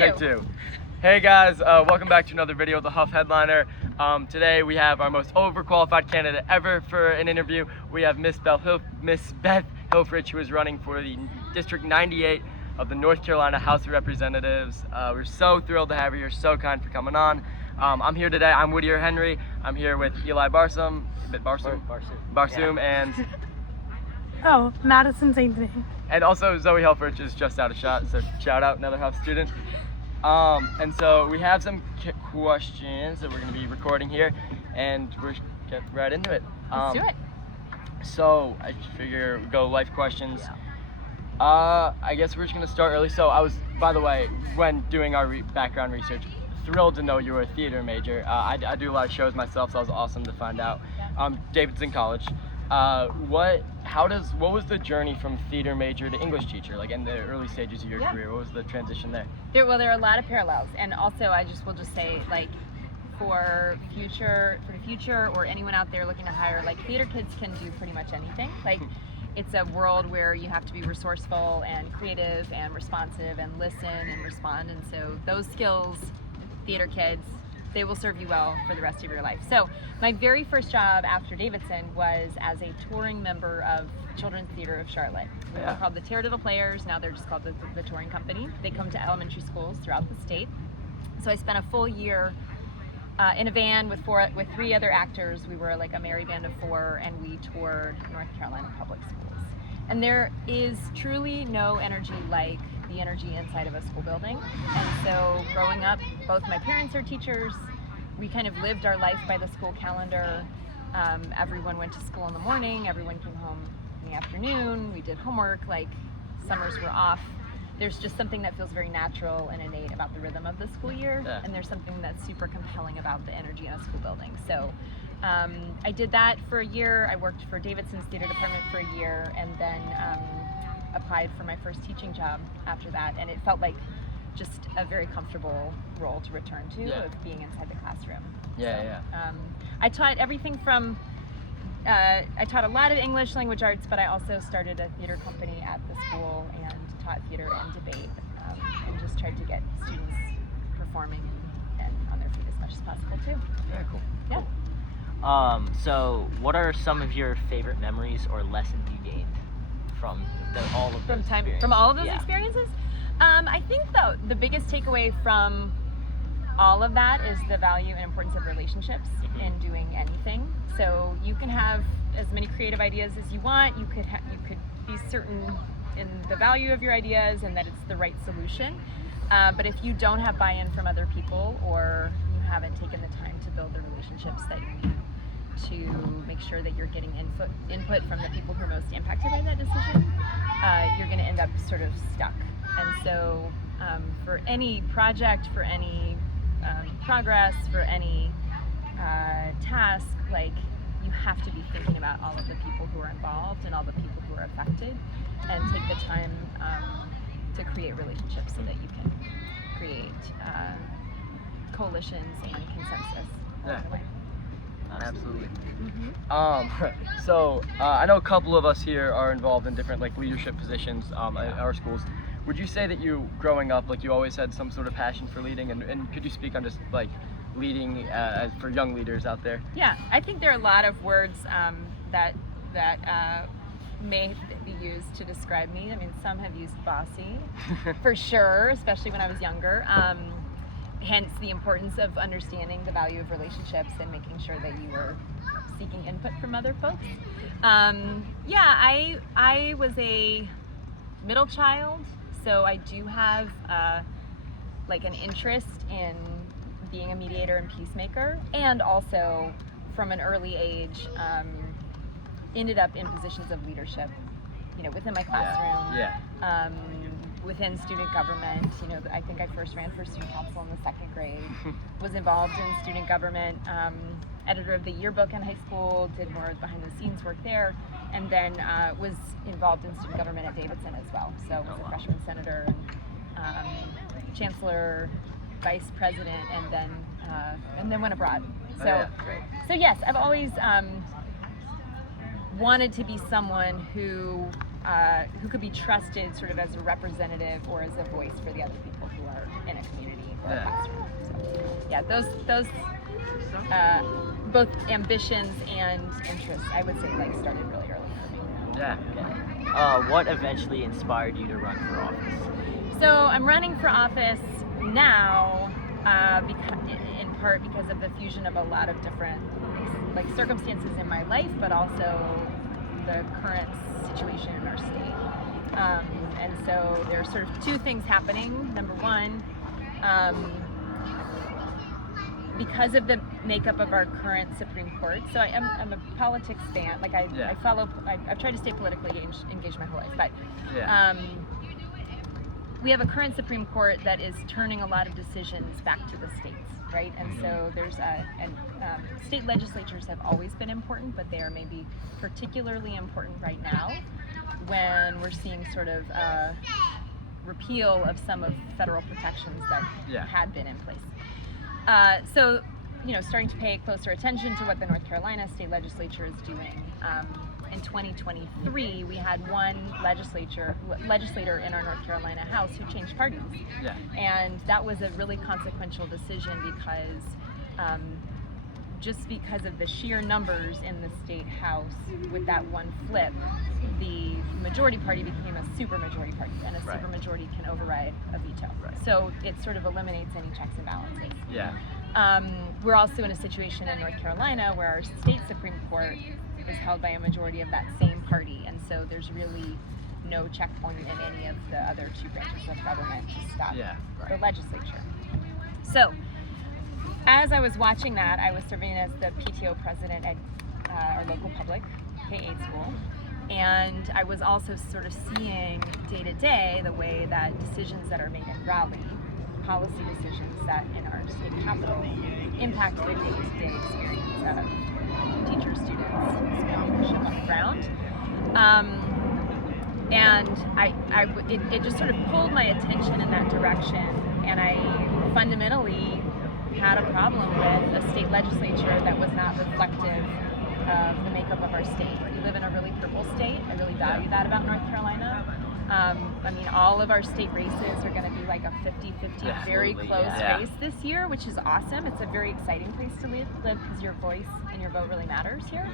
Take two. Hey guys, welcome back to another video of the Hough Headliner. Today we have our most overqualified candidate ever for an interview. We have Miss Beth Helfrich, who is running for the District 98 of the North Carolina House of Representatives. We're so thrilled to have her here, so kind for coming on. I'm here today, I'm Whittier Henry. I'm here with Eli Barsoum, and Madison St. And also Zoe Helfrich is just out of shot, so shout out, another Hough student. And so we have some questions that we're going to be recording here, and we're get right into it. Let's do it. So I figure we go life questions. Yeah. I guess we're just going to start early. So I was, by the way, when doing our background research, thrilled to know you were a theater major. I do a lot of shows myself, so it was awesome to find out. Davidson College. What was the journey from theater major to English teacher, like in the early stages of your career? What was the transition there? There are a lot of parallels, and also will just say, like, for the future or anyone out there looking to hire, like, theater kids can do pretty much anything. Like, it's a world where you have to be resourceful and creative and responsive and listen and respond, and so those skills, theater kids, they will serve you well for the rest of your life. So my very first job after Davidson was as a touring member of Children's Theater of Charlotte. We were called the Taradiddle Players, now they're just called the Touring Company. They come to elementary schools throughout the state. So I spent a full year in a van with three other actors. We were like a merry band of four, and we toured North Carolina public schools. And there is truly no energy like the energy inside of a school building. And so growing up, both my parents are teachers. We kind of lived our life by the school calendar. Everyone went to school in the morning, everyone came home in the afternoon, we did homework, like summers were off. There's just something that feels very natural and innate about the rhythm of the school year, and there's something that's super compelling about the energy in a school building. So I did that for a year. I worked for Davidson's theater department for a year, and then applied for my first teaching job after that, and it felt like just a very comfortable role to return to, of being inside the classroom. I taught everything from I taught a lot of English language arts, but I also started a theater company at the school and taught theater and debate, and just tried to get students performing and on their feet as much as possible too. Very cool. Yeah. So what are some of your favorite memories or lessons you gained from all of those experiences? From all of those experiences? I think the biggest takeaway from all of that is the value and importance of relationships in doing anything. So you can have as many creative ideas as you want. You could be certain in the value of your ideas and that it's the right solution. But if you don't have buy-in from other people, or you haven't taken the time to build the relationships that you need to make sure that you're getting input from the people who are most impacted by that decision, you're going to end up sort of stuck. And so for any project, for any progress, for any task, like, you have to be thinking about all of the people who are involved and all the people who are affected, and take the time to create relationships so that you can create coalitions and consensus along the way. Absolutely. So I know a couple of us here are involved in different, like, leadership positions at our schools. Would you say that you, growing up, like, you always had some sort of passion for leading, and could you speak on just, like, leading for young leaders out there? Yeah, I think there are a lot of words that may be used to describe me. I mean, some have used bossy, for sure, especially when I was younger. Hence the importance of understanding the value of relationships and making sure that you are seeking input from other folks. I was a middle child, so I do have like an interest in being a mediator and peacemaker, and also from an early age ended up in positions of leadership, within my classroom. Within student government. I think I first ran for student council in the second grade, was involved in student government, editor of the yearbook in high school, did more behind the scenes work there, and then was involved in student government at Davidson as well. So I was a freshman senator, and chancellor, vice president, and then went abroad. So yes, I've always wanted to be someone who could be trusted sort of as a representative or as a voice for the other people who are in a community. our classroom. So, yeah, those both ambitions and interests, I would say, like started really early for me. Yeah. Okay. What eventually inspired you to run for office? So I'm running for office now, in part because of the fusion of a lot of different like circumstances in my life, but also the current situation in our state. And so there's sort of two things happening. Number one, because of the makeup of our current Supreme Court, so I'm a politics fan. Like I've tried to stay politically engaged my whole life, but we have a current Supreme Court that is turning a lot of decisions back to the states, right? And so there's state legislatures have always been important, but they are maybe particularly important right now when we're seeing sort of repeal of some of federal protections that had been in place. So, starting to pay closer attention to what the North Carolina state legislature is doing. In 2023, we had one legislator in our North Carolina House who changed parties. Yeah. And that was a really consequential decision because just because of the sheer numbers in the state house, with that one flip, the majority party became a supermajority party, and a supermajority can override a veto. Right. So it sort of eliminates any checks and balances. Yeah. We're also in a situation in North Carolina where our state Supreme Court is held by a majority of that same party, and so there's really no checkpoint in any of the other two branches of government to stop the legislature. So as I was watching that, I was serving as the PTO president at our local public K-8 school, and I was also sort of seeing day to day the way that decisions that are made in Raleigh, policy decisions that in our state capital, impact the day-to-day experience of teachers, students, school leadership on the ground. And it just sort of pulled my attention in that direction, and I fundamentally had a problem with a state legislature that was not reflective of the makeup of our state. We live in a really purple state. I really value that about North Carolina. I mean, all of our state races are going to be like a 50-50, very close race this year, which is awesome. It's a very exciting place to live because your voice and your vote really matters here.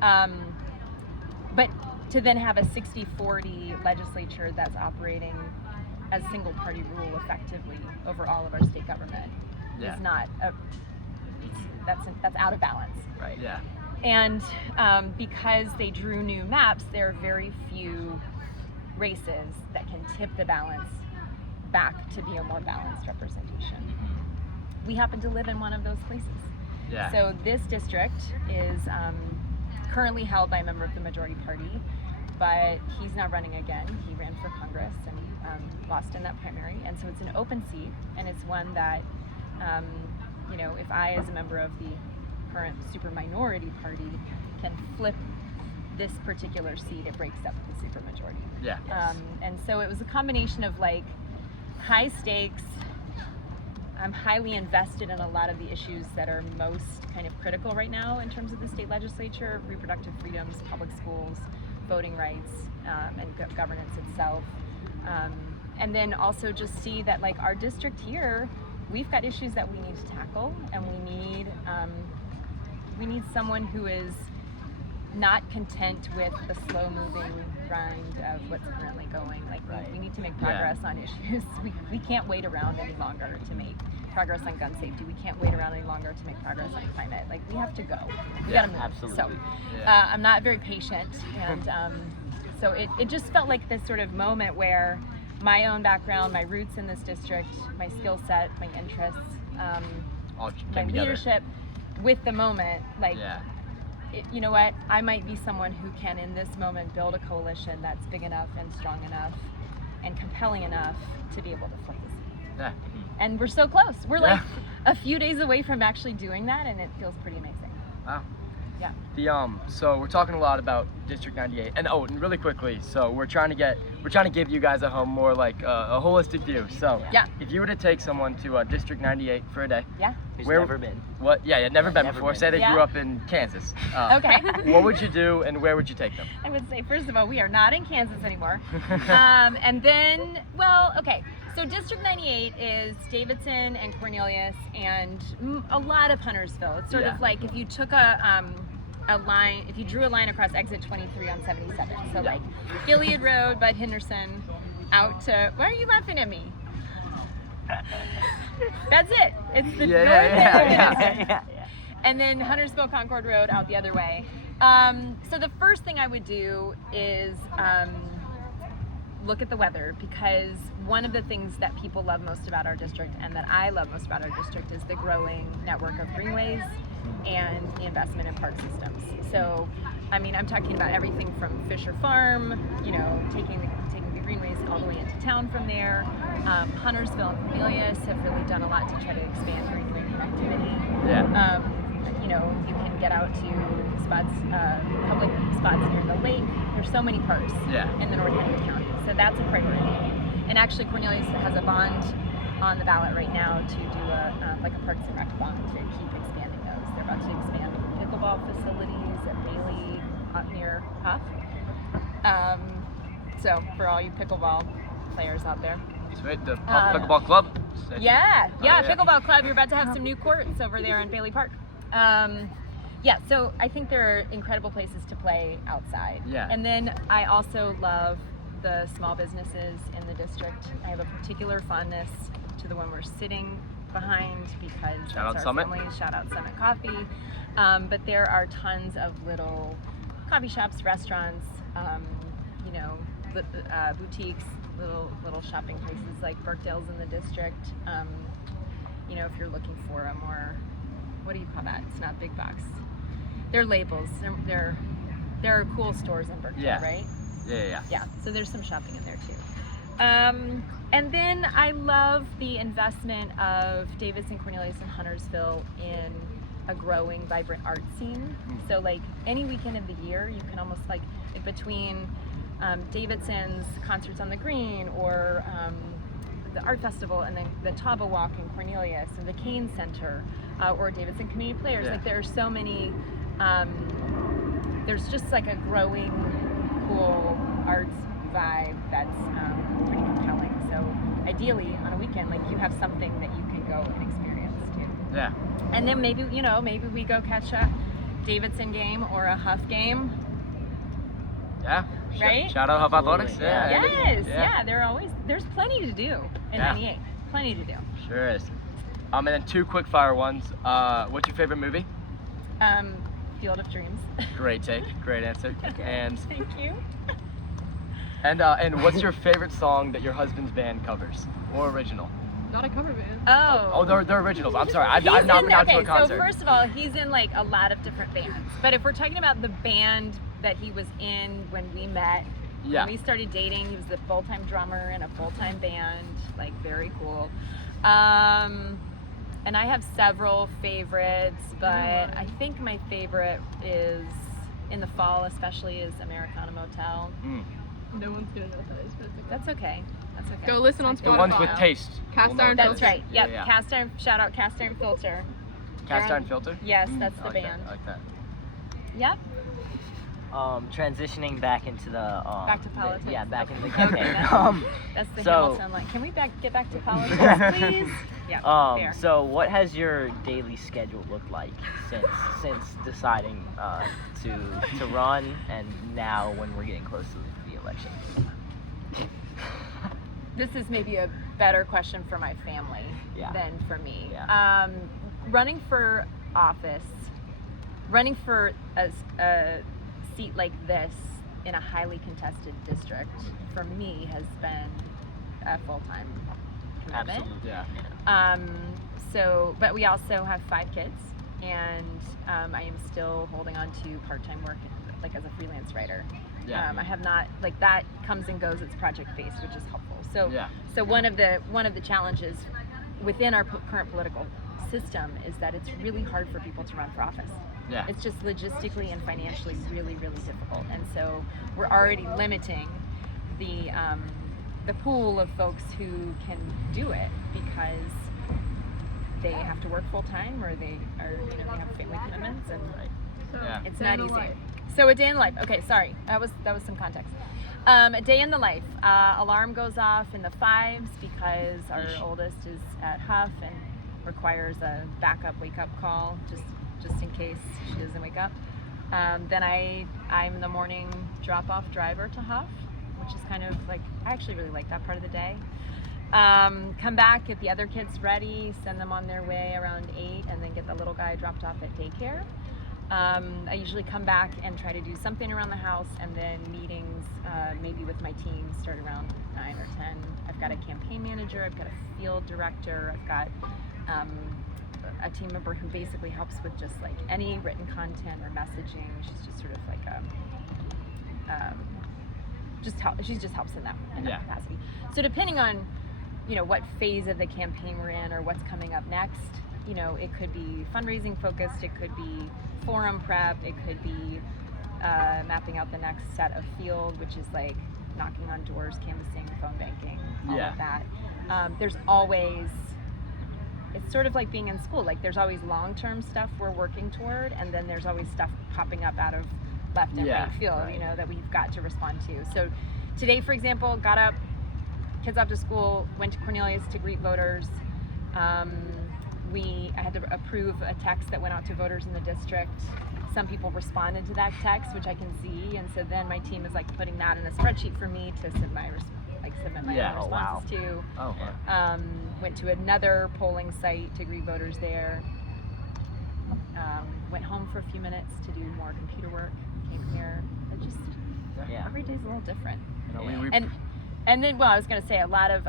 But to then have a 60-40 legislature that's operating as single party rule effectively over all of our state government is not that's out of balance. Right. Yeah. And because they drew new maps, there are very few races that can tip the balance back to be a more balanced representation. We happen to live in one of those places. Yeah. So this district is currently held by a member of the majority party, but he's not running again. He ran for Congress and lost in that primary, and so it's an open seat, and it's one that if I, as a member of the current super minority party, can flip this particular seat, it breaks up the supermajority. Yeah. And so it was a combination of like high stakes. I'm highly invested in a lot of the issues that are most kind of critical right now in terms of the state legislature: reproductive freedoms, public schools, voting rights, and governance itself. And then also just see that like our district here, we've got issues that we need to tackle, and we need someone who is not content with the slow-moving grind of what's currently going. Like we need to make progress on issues. We can't wait around any longer to make progress on gun safety. We can't wait around any longer to make progress on climate. Like we have to go. We gotta move. Absolutely. So I'm not very patient, and so it just felt like this sort of moment where my own background, my roots in this district, my skill set, my interests, my leadership, with the moment, like. You know what, I might be someone who can in this moment build a coalition that's big enough and strong enough and compelling enough to be able to flip this. Yeah. And we're so close. We're like a few days away from actually doing that, and it feels pretty amazing. Wow. Yeah. So we're talking a lot about District 98, and really quickly, so we're trying to get we're trying to give you guys at home more like a holistic view. So Yeah. if you were to take someone to District 98 for a day, Yeah. Who's Where- never been? what? Yeah, you'd never been Never before. been. Say they Yeah. grew up in Kansas. Okay. What would you do, and where would you take them? I would say, first of all, we are not in Kansas anymore. And then, well, okay. So District 98 is Davidson and Cornelius and a lot of Huntersville. It's sort Yeah. of like if you took a line, if you drew a line across exit 23 on 77. So Yeah. like Gilead Road, Bud Henderson, out to, why are you laughing at me? That's it. It's the Yeah, north yeah, end yeah, of yeah. Henderson. And then Huntersville Concord Road out the other way. So the first thing I would do is look at the weather, because one of the things that people love most about our district and that I love most about our district is the growing network of greenways and the investment in park systems. So, I mean, I'm talking about everything from Fisher Farm, you know, taking the greenways all the way into town from there. Huntersville and Cornelius have really done a lot to try to expand green connectivity. Yeah. You know, you can get out to spots, public spots near the lake. There's so many parks Yeah. in the North End of county, so that's a priority. And actually, Cornelius has a bond on the ballot right now to do a like a Parks and Rec bond to keep expanding those. They're about to expand pickleball facilities at Bailey up near Hough. So for all you pickleball players out there. Sweet. The Pickleball Club. Yeah, yeah. pickleball club. You're about to have some new courts over there in Bailey Park. Yeah, so I think there are incredible places to play outside. Yeah. And then I also love the small businesses in the district. I have a particular fondness to the one we're sitting behind because Shout out that's our Summit. family. Shout out Summit Coffee. But there are tons of little coffee shops, restaurants, you know, boutiques, little shopping places like Burkdale's in the district. You know, if you're looking for a more, what do you call that? It's not big box. They're labels. There are cool stores in Burkdale, Yeah. right? Yeah. Yeah. So there's some shopping in there too. And then I love the investment of Davidson, Cornelius, and Huntersville in a growing, vibrant art scene. So like any weekend of the year, you can almost like in between Davidson's concerts on the green or the art festival, and then the Taba Walk in Cornelius and the Kane Center or Davidson Community Players. Yeah. Like there are so many. There's just like a growing, cool arts vibe that's pretty compelling. So ideally on a weekend, like you have something that you can go and experience too. Yeah. And then maybe maybe we go catch a Davidson game or a Hough game. Yeah. Right? Shout out Hough Athletics. Absolutely. Yeah. Yes, yeah. There's plenty to do in Yeah. 98. Plenty to do. Sure is. And then two quick fire ones. What's your favorite movie? Field of Dreams. Great take. Great answer. And Thank you. and what's your favorite song that your husband's band covers or original? Not a cover band. Oh. Oh, they're originals. I'm sorry. I've He's not in- been out to a okay, concert. so first of all, he's in like a lot of different bands. But if we're talking about the band that he was in when we met, Yeah. when we started dating, he was the full-time drummer in a full-time band, like very cool. And I have several favorites, but I think my favorite is in the fall, especially, is Americana Motel. No one's gonna know what that is, but it's okay. That's okay. That's okay. Go listen on The ones with Spotify. taste. Cast We'll know Iron what That's that is. right. Yep. Yeah. Cast Iron. Shout out Cast Iron Filter. Cast They're Iron on- Filter? Yes, that's I the like band. That. I like that. Yep. Transitioning back into the Back to politics. Yeah, back into the Okay, campaign. That's the So- Hamilton line. Can we get back to politics, please? Yeah. Fair. So what has your daily schedule looked like since deciding to run, and now when we're getting close to the election? This is maybe a better question for my family Yeah. than for me. Yeah. Running for office, running for a seat like this in a highly contested district, for me has been a full-time commitment. Absolutely. Yeah. But we also have 5 kids, and I am still holding on to part-time work, like as a freelance writer. Yeah. I have not, like, that comes and goes. It's project-based, which is helpful. So, Yeah. so one of the challenges within our current political system is that it's really hard for people to run for office. Yeah. It's just logistically and financially really, really difficult. And so we're already limiting the pool of folks who can do it because they have to work full time or they have family commitments, and So, Yeah. it's day not in the easy. life. So a day in the life. Okay, sorry, that was some context. A day in the life. Alarm goes off in the 5s because our oldest is at Hough and requires a backup wake-up call just in case she doesn't wake up. Then I'm the morning drop-off driver to Hough, which is kind of like, I actually really like that part of the day. Come back, get the other kids ready, send them on their way around 8, and then get the little guy dropped off at daycare. I usually come back and try to do something around the house, and then meetings, maybe with my team, start around 9 or 10. I've got a campaign manager, I've got a field director, I've got a team member who basically helps with just like any written content or messaging. She's just sort of like she just helps in that capacity. So depending on what phase of the campaign we're in or what's coming up next, it could be fundraising focused, it could be forum prep, it could be mapping out the next set of field, which is like knocking on doors, canvassing, phone banking, all of that. There's always, it's sort of like being in school, like there's always long-term stuff we're working toward, and then there's always stuff popping up out of left and right field, that we've got to respond to. So today, for example, got up, kids off to school, went to Cornelius to greet voters. I had to approve a text that went out to voters in the district. Some people responded to that text, which I can see, and so then my team is like putting that in a spreadsheet for me to submit my own responses to. Went to another polling site to greet voters there. Went home for a few minutes to do more computer work. Came here. It just every day's a little different. And then, well, I was going to say a lot of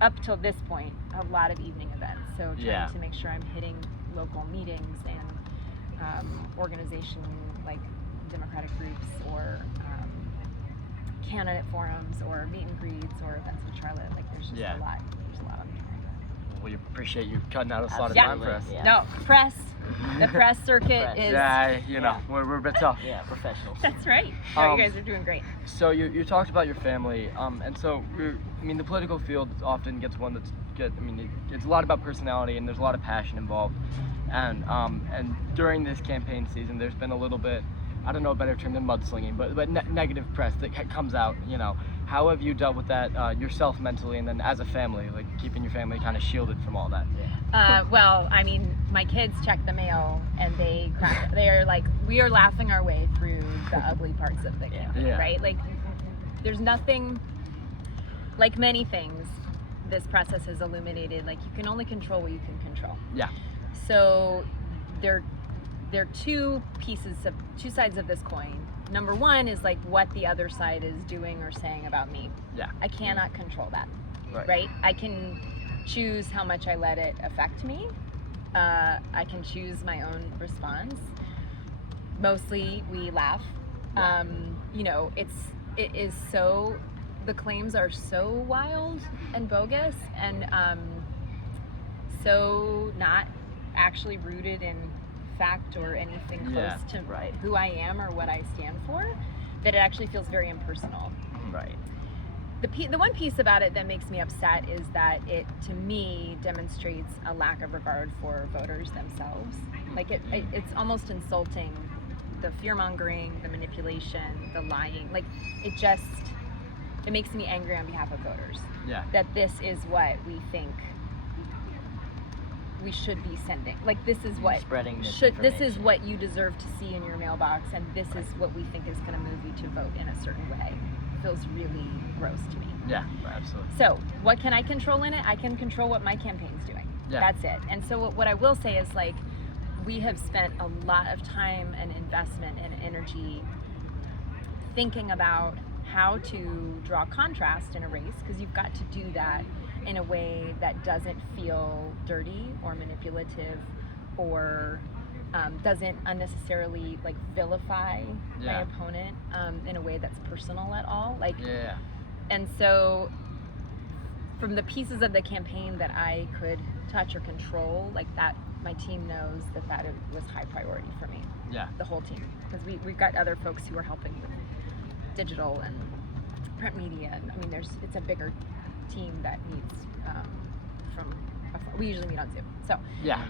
up till this point, a lot of evening events. So trying to make sure I'm hitting local meetings and organization like Democratic groups or candidate forums or meet and greets or events in Charlotte. Like there's just a lot. There's a lot on me. We appreciate you cutting out a slot of time for us. Yeah. No, press. The press circuit is. We're a bit tough. Yeah, professionals. That's right. No, you guys are doing great. So you talked about your family, and so the political field often gets one that's good. It's a lot about personality, and there's a lot of passion involved. And during this campaign season, there's been a little bit, I don't know a better term than mudslinging, but negative press that comes out. How have you dealt with that yourself mentally, and then as a family, like keeping your family kind of shielded from all that? Well, my kids check the mail and they are like, we are laughing our way through the ugly parts of the campaign, right? Like, there's nothing, like many things, this process has illuminated, like you can only control what you can control. Yeah. So there are two sides of this coin. Number one is like what the other side is doing or saying about me. Yeah. I cannot control that. Right? I can choose how much I let it affect me. I can choose my own response. Mostly we laugh. It is so, the claims are so wild and bogus and so not actually rooted in fact or anything close to who I am or what I stand for, that it actually feels very impersonal. Right. The one piece about it that makes me upset is that it, to me, demonstrates a lack of regard for voters themselves. Like it's almost insulting, the fear-mongering, the manipulation, the lying. Like it makes me angry on behalf of voters. Yeah. That this is what we think we should be sending. Like this is what this is what you deserve to see in your mailbox, and this is what we think is going to move you to vote in a certain way. It feels really gross to me. Yeah, absolutely. So what can I control in it? I can control what my campaign's doing. Yeah. That's it. And so what I will say is, like, we have spent a lot of time and investment and energy thinking about how to draw contrast in a race, because you've got to do that in a way that doesn't feel dirty or manipulative or doesn't unnecessarily like vilify my opponent in a way that's personal at all. Like, and so from the pieces of the campaign that I could touch or control, like that, my team knows that it was high priority for me. Yeah. The whole team, because we've got other folks who are helping with digital and print media. I mean, it's a bigger team that meets we usually meet on Zoom. So Yeah.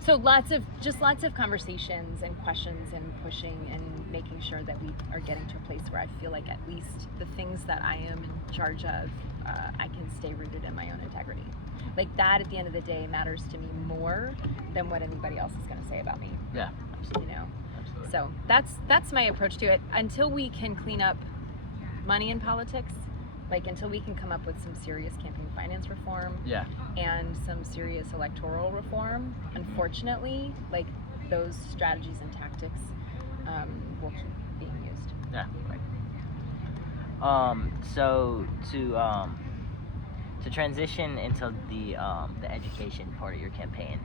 so lots of conversations and questions and pushing and making sure that we are getting to a place where I feel like at least the things that I am in charge of, I can stay rooted in my own integrity. Like that, at the end of the day, matters to me more than what anybody else is going to say about me. Yeah. You know. Absolutely. So that's my approach to it. Until we can clean up money in politics, like until we can come up with some serious campaign finance reform Yeah. and some serious electoral reform, unfortunately, like those strategies and tactics will keep being used. Yeah. So to transition into the education part of your campaign,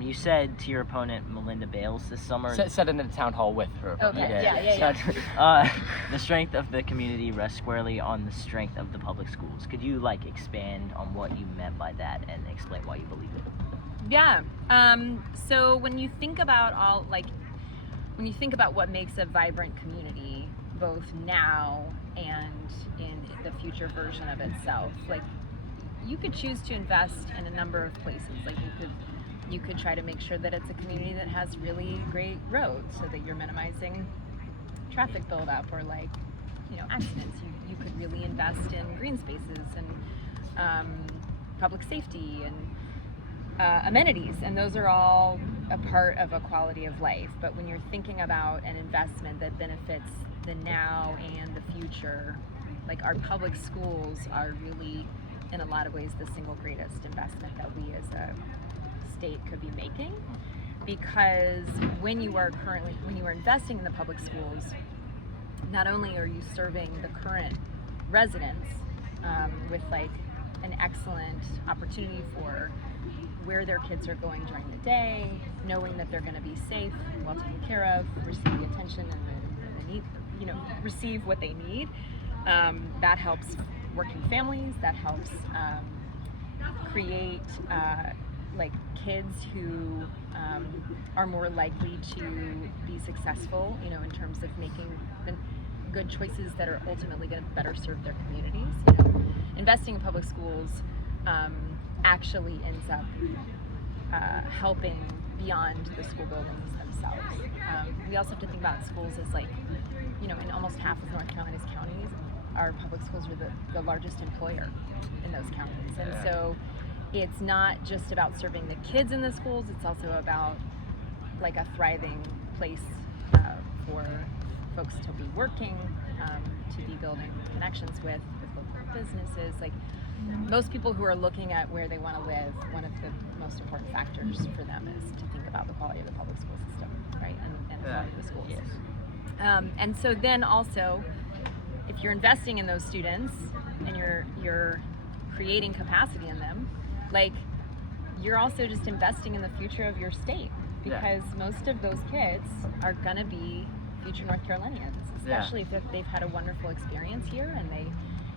you said to your opponent Melinda Bales this summer. Said in a town hall with her. Okay. Yeah. The strength of the community rests squarely on the strength of the public schools. Could you like expand on what you meant by that and explain why you believe it? Yeah. So when you think about what makes a vibrant community, both now and in the future version of itself, like you could choose to invest in a number of places. Like you could try to make sure that it's a community that has really great roads so that you're minimizing traffic buildup or like, you know, accidents. You could really invest in green spaces and public safety and amenities, and those are all a part of a quality of life. But when you're thinking about an investment that benefits the now and the future, like our public schools are really, in a lot of ways, the single greatest investment that we as a state could be making, because when you are investing in the public schools, not only are you serving the current residents with like an excellent opportunity for where their kids are going during the day, knowing that they're going to be safe, well taken care of, receive the attention and the need, you know, receive what they need. That helps working families. That helps create like kids who are more likely to be successful, you know, in terms of making good choices that are ultimately going to better serve their communities. You know, investing in public schools actually ends up helping beyond the school buildings themselves. We also have to think about schools as like, you know, in almost half of North Carolina's counties, our public schools are the largest employer in those counties. And so it's not just about serving the kids in the schools, it's also about like a thriving place for folks to be working, to be building connections with local businesses. Like most people who are looking at where they want to live, one of the most important factors for them is to think about the quality of the public school system, right? And the quality of the schools. Yes. And so then also, if you're investing in those students and you're creating capacity in them, like you're also just investing in the future of your state, because most of those kids are gonna be future North Carolinians, especially if they've had a wonderful experience here and they,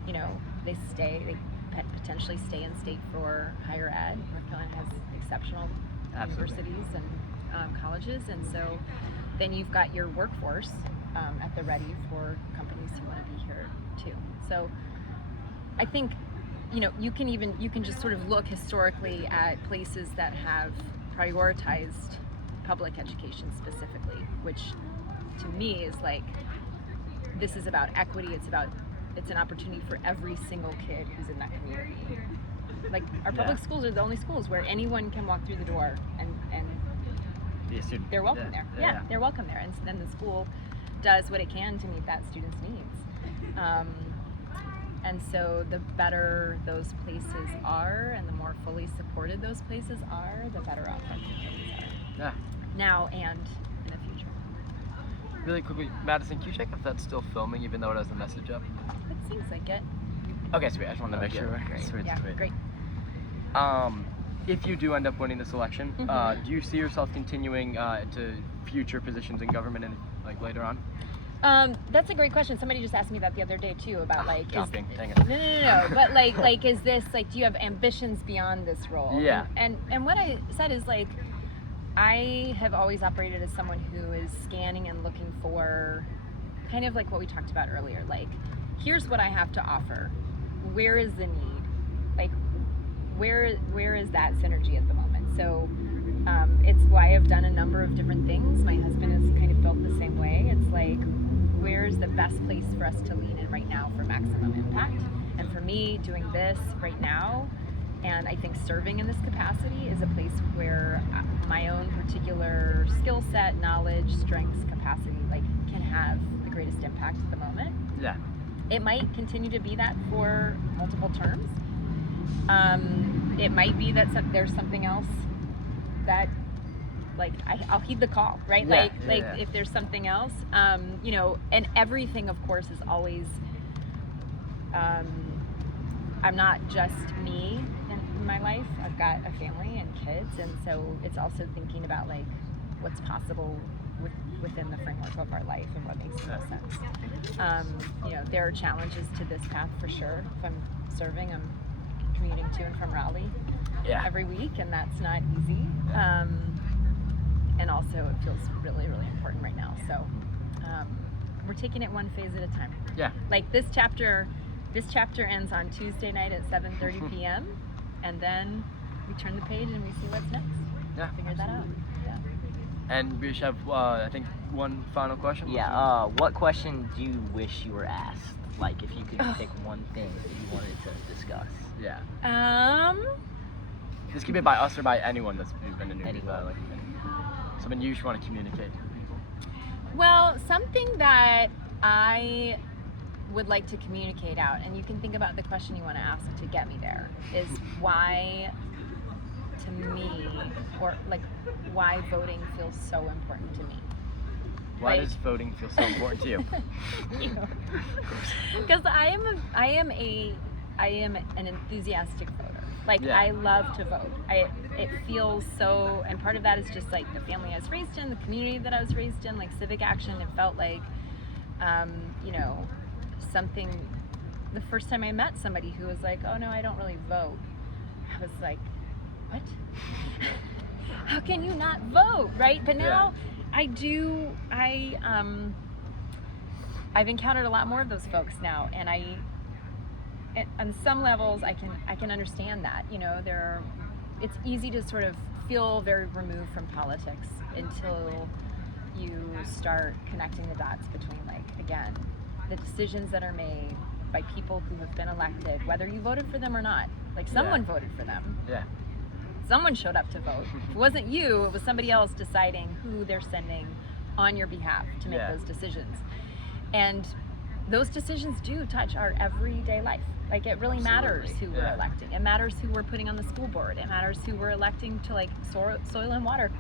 you know, they potentially stay in state for higher ed. North Carolina has exceptional universities and colleges, and so then you've got your workforce at the ready for companies who want to be here too. So I think, you know, you can just sort of look historically at places that have prioritized public education specifically, which to me is like, this is about equity. It's an opportunity for every single kid who's in that community. Like our public schools are the only schools where anyone can walk through the door and they're welcome there. Yeah, they're welcome there. And so then the school does what it can to meet that student's needs. And so the better those places are and the more fully supported those places are, the better off our communities are. Yeah. Now and in the future. Really quickly, Madison, can you check if that's still filming even though it has the message up? It seems like it. Okay, sweet. I just wanted to make sure. Great. Sweet, Yeah, sweet. great. If you do end up winning this election, do you see yourself continuing to future positions in government and like later on? That's a great question. Somebody just asked me that the other day too about like Jumping. Dang it. No. But like is this like, do you have ambitions beyond this role? Yeah. And what I said is like, I have always operated as someone who is scanning and looking for kind of like what we talked about earlier, like here's what I have to offer. Where is the need? Like, where is that synergy at the moment? So it's why I've done a number of different things. My husband is kind of built the same way. It's like, where's the best place for us to lean in right now for maximum impact? And for me, doing this right now, and I think serving in this capacity is a place where my own particular skill set, knowledge, strengths, capacity, like, can have the greatest impact at the moment. Yeah. It might continue to be that for multiple terms. It might be that there's something else that, like, I'll heed the call, right? Yeah, like yeah. if there's something else, you know, and everything, of course, is always, I'm not just me in my life. I've got a family and kids, and so it's also thinking about, like, what's possible within the framework of our life and what makes the most sense. You know, there are challenges to this path for sure. If I'm serving, I'm commuting to and from Raleigh every week, and that's not easy. And also it feels really, really important right now. So we're taking it one phase at a time. Yeah. Like this chapter ends on Tuesday night at 7:30 p.m. and then we turn the page and we see what's next. Yeah. Figure that out. Yeah. And we should have, I think, one final question. Yeah. What question do you wish you were asked? Like, if you could pick one thing that you wanted to discuss. Yeah. This could be by us or by anyone that's been interviewed. Anyone. Like, something you just want to communicate to people. Well, something that I would like to communicate out, and you can think about the question you want to ask to get me there, is why, to me, or like, why voting feels so important to me. Why Like- does voting feel so important to you? Because I am an enthusiastic voter. Like, Yeah. I love to vote. It feels so, and part of that is just like the family I was raised in, the community that I was raised in, like civic action. It felt like, you know, something. The first time I met somebody who was like, "Oh no, I don't really vote," I was like, "What? How can you not vote?" Right? But now I do. I've encountered a lot more of those folks now, and on some levels, I can understand that. You know, it's easy to sort of feel very removed from politics until you start connecting the dots between, like, again, the decisions that are made by people who have been elected, whether you voted for them or not. Like, someone voted for them. Yeah. Someone showed up to vote. If it wasn't you, it was somebody else deciding who they're sending on your behalf to make those decisions. And those decisions do touch our everyday life. Like, it really matters who we're electing. It matters who we're putting on the school board. It matters who we're electing to, like, soil and water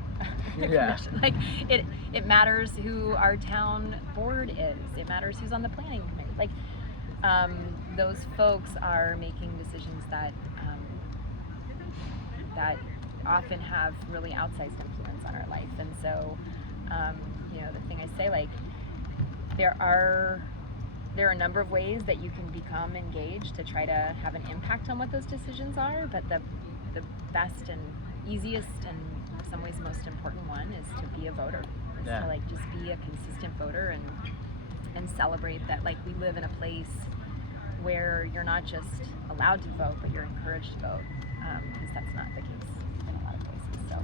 commission. Like, it matters who our town board is. It matters who's on the planning committee. Like, those folks are making decisions that that often have really outsized influence on our life. And so, you know, the thing I say, like, there are a number of ways that you can become engaged to try to have an impact on what those decisions are, but the best and easiest and in some ways most important one is to be a voter. Is to, like, just be a consistent voter and celebrate that, like, we live in a place where you're not just allowed to vote, but you're encouraged to vote, because that's not the case in a lot of places. So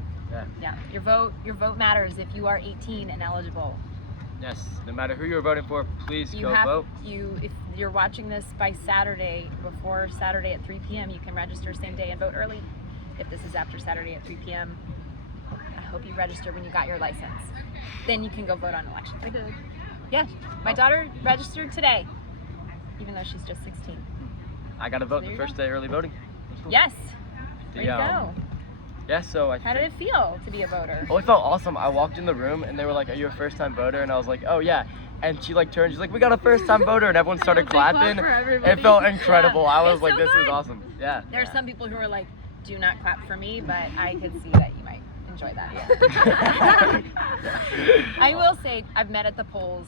yeah, your vote matters if you are 18 and eligible. Yes, no matter who you're voting for, please go vote. If you're watching this by Saturday, before Saturday at 3 p.m., you can register same day and vote early. If this is after Saturday at 3 p.m., I hope you register when you got your license. Then you can go vote on elections. I did. Yeah, my daughter registered today, even though she's just 16. I got to vote There the you first day early voting. That's cool. Yes, there you go. Yeah, so How did it feel to be a voter? Oh, it felt awesome. I walked in the room and they were like, "Are you a first-time voter?" And I was like, "Oh yeah." And she, like, turned. She's like, "We got a first-time voter," and everyone started Big clap clapping. for everybody. It felt incredible. Yeah. I was It's like, so "This is good. awesome." Yeah. There are some people who are like, "Do not clap for me," but I could see that you might enjoy that. I will say, I've met at the polls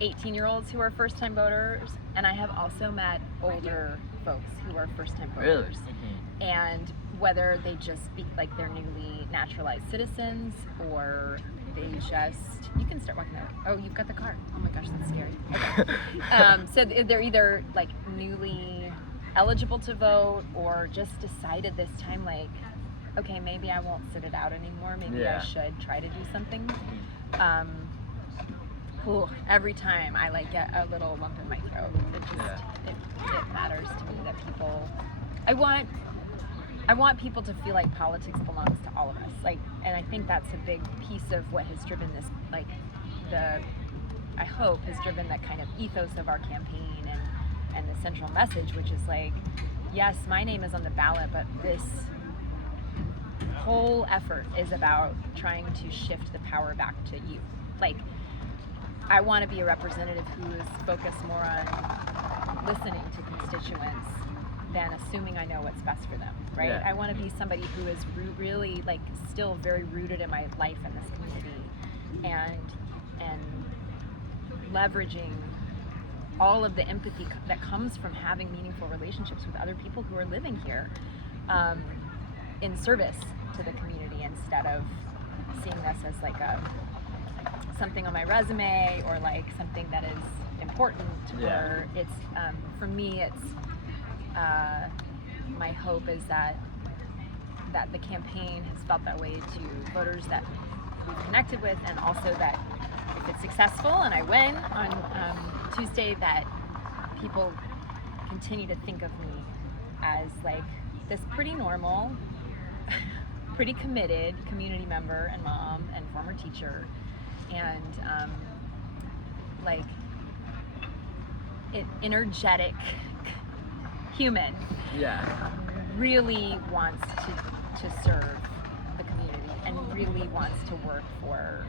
18-year-olds who are first-time voters, and I have also met older folks who are first-time Really? voters. And whether they just speak like they're newly naturalized citizens, or they just, you can start walking there. Oh, you've got the car. Oh my gosh, that's scary. Okay. So they're either like newly eligible to vote or just decided this time, like, okay, maybe I won't sit it out anymore. Maybe I should try to do something. Every time I like get a little lump in my throat. It just it matters to me that people. I want people to feel like politics belongs to all of us. Like, and I think that's a big piece of what has driven this. Like, I hope has driven that kind of ethos of our campaign and the central message, which is like, yes, my name is on the ballot, but this whole effort is about trying to shift the power back to you. Like, I want to be a representative who is focused more on listening to constituents than assuming I know what's best for them, right? Yeah. I want to be somebody who is really, like, still very rooted in my life in this community and leveraging all of the empathy that comes from having meaningful relationships with other people who are living here in service to the community, instead of seeing this as like something on my resume or like something that is important. Or it's for me, it's my hope is that the campaign has felt that way to voters that we've connected with, and also that if it's successful and I win on Tuesday, that people continue to think of me as like this pretty normal, pretty committed community member and mom and former teacher, and like an energetic human. Really wants to serve the community and really wants to work for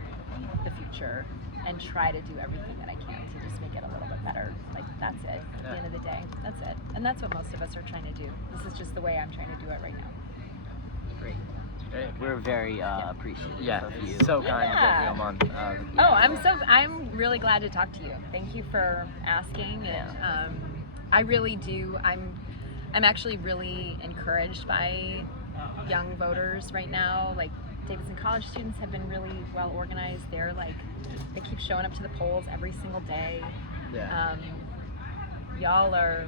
the future and try to do everything that I can to just make it a little bit better. Like, that's it. At the end of the day, that's it. And that's what most of us are trying to do. This is just the way I'm trying to do it right now. Great. We're very appreciative of you. So kind to get you on. I'm really glad to talk to you. Thank you for asking. And I really do. I'm actually really encouraged by young voters right now. Like, Davidson College students have been really well organized. They're like, they keep showing up to the polls every single day. Y'all are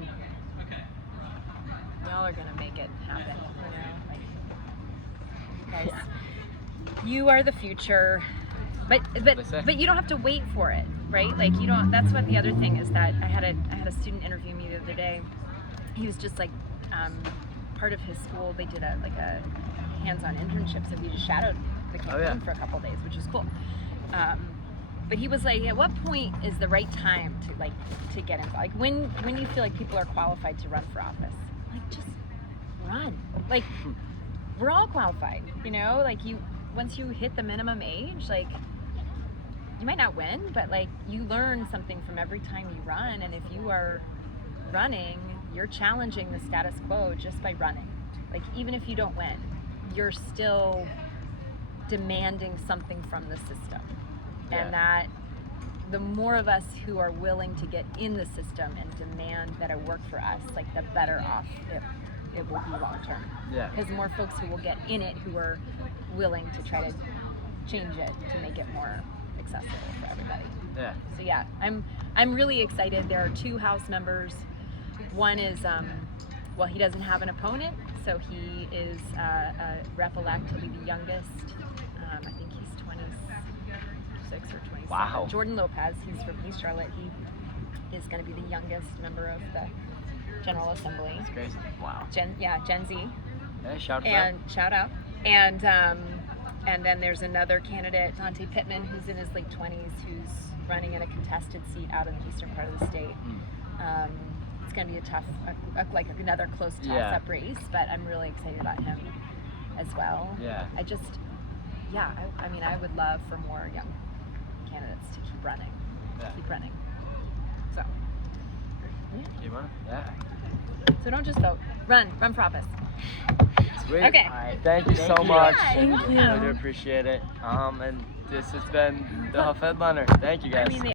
gonna make it happen, you know? Like, guys, you are the future, but you don't have to wait for it, right? Like, you don't. That's what the other thing is, that I had a student interview me the other day. He was just like, part of his school, they did a hands-on internship, so we just shadowed the campaign for a couple days, which is cool. But he was like, at what point is the right time to get involved? Like, when do you feel like people are qualified to run for office? Like, just run. Like, we're all qualified, you know? Like, once you hit the minimum age, like, you might not win, but like, you learn something from every time you run. And if you are running, you're challenging the status quo just by running. Like, even if you don't win, you're still demanding something from the system. And that the more of us who are willing to get in the system and demand that it work for us, like, the better off it will be long term. Because the more folks who will get in it, who are willing to try to change it to make it more accessible for everybody. So I'm really excited. There are 2 House members. One is, he doesn't have an opponent, so he is a rep-elect. He'll be the youngest. I think he's 26 or 27. Wow. Jordan Lopez, he's from East Charlotte. He is going to be the youngest member of the General Assembly. That's crazy. Wow. Gen Z. Hey, shout out. And then there's another candidate, Dante Pittman, who's in his late 20s, who's running in a contested seat out in the eastern part of the state. It's going to be a tough, like another close toss-up race, but I'm really excited about him as well. I mean, I would love for more young candidates to keep running. So, Keep running. So don't just vote. Run for office. Sweet. Okay. All right. Thank you so much. Thank you. I do appreciate it. And this has been the Hough Headliner. Thank you, guys.